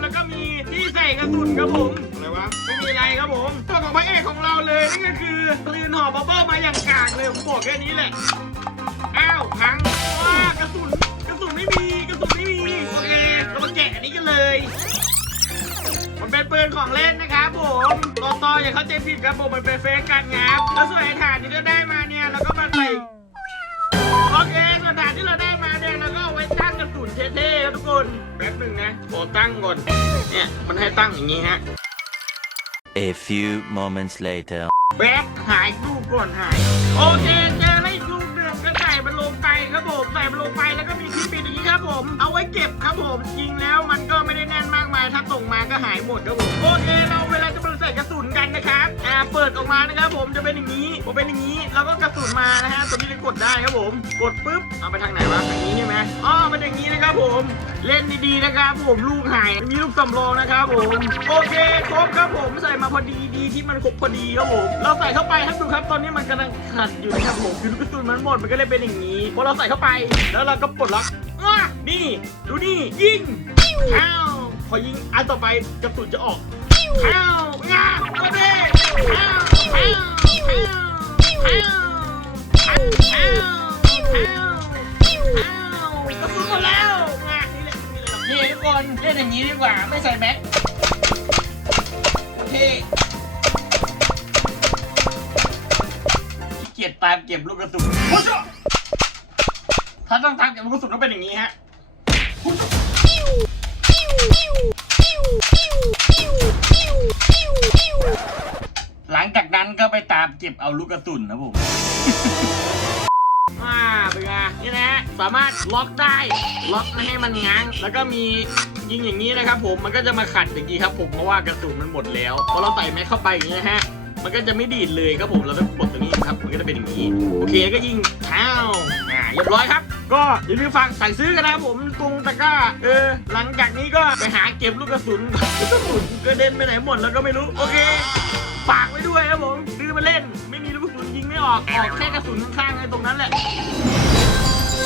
แล้วก็มีที่ใส่กระสุนครับผมอะไรวะไม่มีอะไรครับผมตัวของพระเอกของเราเลยนี่ก็คือปืนห่อบับเบิ้ลมาอย่างกากเลยผมบอกแค่นี้แหละอ้าวพังว้ากระสุนกระสุนไม่มีกระสุนไม่มีโอเคเรามาแกะอันนี้กันเลยมันเป็นปืนของเล่นนะครับผมต่อต่ออย่าเข้าใจผิดครับผมมันเป็นเฟซกันงับแล้วส่วนไอ้ฐานที่เราได้มาเนี่ย กคนแป๊บหนึ่งนะขอตั้งก่อน เนี่ย มันให้ตั้งอย่างนี้ฮะ A few moments later. แบ็คหายลูกก่อนหาย โอเคเจอแล้วอีกลูกหนึ่งก็ใส่มันลงไปครับผมใส่มันลงไปแล้วก็มีที่ปิดอย่างนี้ครับผม เอาไว้เก็บครับผมจริงแล้วมันก็ไม่ได้แน่นมากมายถ้าส่งมาก็หายหมดครับผมโอเคเราเวลาจะมาใส่กระสุนกันนะครับอ่าเปิดออกมานะครับผมจะเป็นอย่างนี้ผมเป็นอย่างนี้แล้วก็กระสุนมานะฮะตัวนี้จะกดได้ครับผม กดปุ๊บเอาไปทางไหนวะทางนี้ใช่ไหมอ๋อมันอย่างนี้นะครับผม เล่นดีๆนะครับผมลูกหายมีลูกสำรองนะครับผมโอเคครบครับผมใส่มาพอดีดีที่มันครบพอดีครับผมเราใส่เข้าไปครับดูครับตอนนี้มันกำลังขัดอยู่นะครับผมคือลูกกระสุนมันหมดมันก็เลยเป็นอย่างนี้พอเราใส่เข้าไปแล้วเราก็ปลดล็อกอ้านี่ดูนี่ยิงอ้าวพอยิงอันต่อไปกระสุนจะออกอ้าวอ้าว นี่ทุกคนเล่นอย่างนี้ดีกว่า ไม่ใส่แม็กโอเคขี้เกียจตามเก็บลูกกระสุนถ้าต้องตามเก็บลูกกระสุนต้องเป็นอย่างนี้ฮะหลังจากนั้นก็ไปตามเก็บเอาลูกกระสุนนะผม สามารถล็อกได้ล็อกไม่ให้มันง้าง แล้วก็มียิงอย่างนี้นะครับ ผมมันก็จะมาขัดอย่างนี้ครับ ผมเพราะว่ากระสุนมันหมดแล้วพอเราใส่แม็กเข้าไปอย่างนี้นะฮะมันก็จะไม่ดีดเลยครับผมเราต้องกดตรงนี้ครับ มันก็จะเป็นอย่างนี้โอเคก็ยิงเท้าอ่าเรียบร้อยครับ ก็อย่าลืมฝากสั่งซื้อกันนะครับผมตรงตะกร้าเออหลังจากนี้ก็ไปหาเก็บลูกกระสุนลูกกระสุนกระเด็นไปไหนหมดแล้วก็ไม่รู้โอเคฝากไว้ด้วยครับผมซื้อมาเล่น ไม่มีลูกกระสุนยิงไม่ออกออกแค่กระสุนข้างๆเลยตรงนั้นแหละ